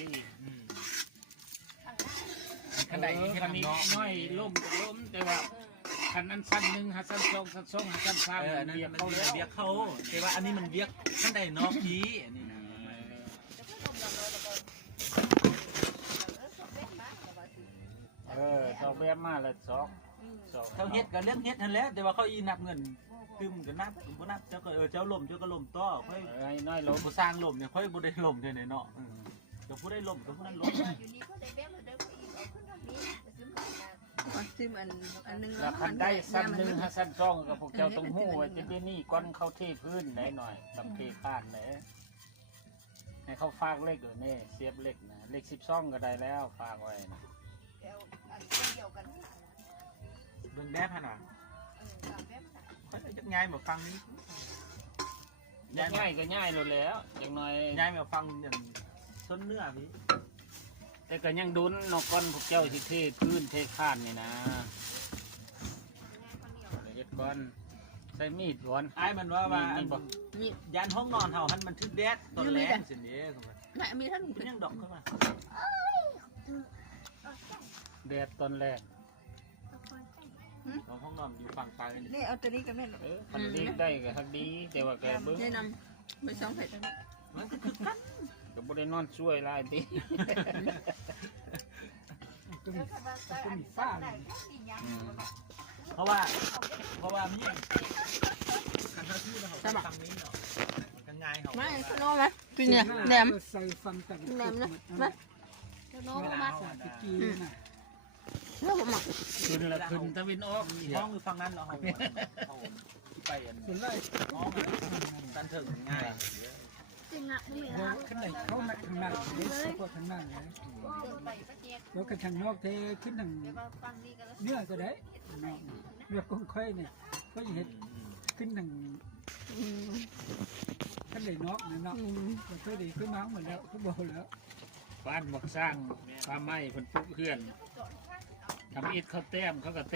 ที่คันใดนี่ คันนี้น้อยล้มก็ล้มแต่ว่าคันนั้นสั้นหนึ่งหาสั้นสองสั้นสองหาสั้นสามเบียกเขาแล้ว เบียกเขาแต่ว่าอันนี้มันเบียกคันใดนอกพีอันนี้นะ สองแบบมาเลยสอง เขาเฮ็ดกับเรื่องเฮ็ดนั่นแหละแต่ว่าเขาอีนับเงินตึมกันนับบ่นับเจ้าก็เจ้าล่มเจ้าก็ล่มต่อค่อย ไอ้น้อยล้ม บ่สร้างล่มเนี่ยค่อยบ่ได้ล่มเท่าไหร่เนาะก็ผู้ได้ล่มก็ผู้นั้นล่ม อยู่นี่ก็ได้แบบเดิมอีกเอาขึ้นทางนี้ซื้อมา ซิมอันนึง แล้วคันได้สั้นหนึ่งหาสั้นสองกับพวกเจ้าต้องหู้ว่าจะได้นี่ก้อนเขาเทพื้นได้หน่อยกับเทผ่านเลยให้เขาฝากเลขอยู่นี่เสียบเลขนะเลข12ก็ได้แล้วฝากไว้นะ แล้วอันเดียวกัน เบิ่งแบบหั่นน่ะค่อยจักย้ายมาฟังนี้ ง่ายก็ง่ายเลยแล้วอย่างน้อย ย้ายมาฟังอย่างส้นเนื้อพี่ แต่ก็ยังดุนนกก้อนพวกเจ้าสิเทพื้นเทข้านนี่นะเฮ็ดก้อนใส่มีดก่อน อ้ายมันว่า นี่บ่ นี่ ยานห้องนอนเฮาหันมันทึกแดดตอนแรงสินี้เข้ามา แม่มีท่าน เป็นยังดอกเข้ามา แดดตอนแรก ห้องนอนอยู่ฝั่งซ้ายนี่ นี่เอาตัวนี้กับแม่ คันนี้ได้ก็ฮักดีแต่ว่าแกเบิ่ง แนะนำไปสองเผ็ด มันก็คือกัน ก็บ่ได้นอนช่วยหลายติ เพราะว่ามีคันท่าที่เราทำนี้เนาะกันง่ายเขา ไม่ขนมไหมกินเนี่ยแหนม ใส่ฟังแต่ แหนมนะมาขนมมา ตะกี้น่ะ เรื่องผมอ่ะ ขึ้นละขึ้นตะวินออก ห้องอยู่ฝั่งนั้นเราเขาไปอัน ส่วนไร ห้องกันถึงง่าย จริงอ่ะไม่มี เขาขึ้นไหนเขามาทางนั้นเด็กพวกทางนั้นเลยแล้วกันทางนอกเทขึ้นทาง ฟังนี่ก็ เนื้อก็ได้เนื้อกุ้งค่อยเนี่ยก็ยังเห็นขึ้นทางขั้นไหนนอกเนี่ยเนาะมันก็ดีขึ้นมาเหมือนแล้วก็โบแล้ว บ้านหมกสร้างฟ้าไม้เพิ่นปลูกเฮือนทำอิฐเขาแต้มเขาก็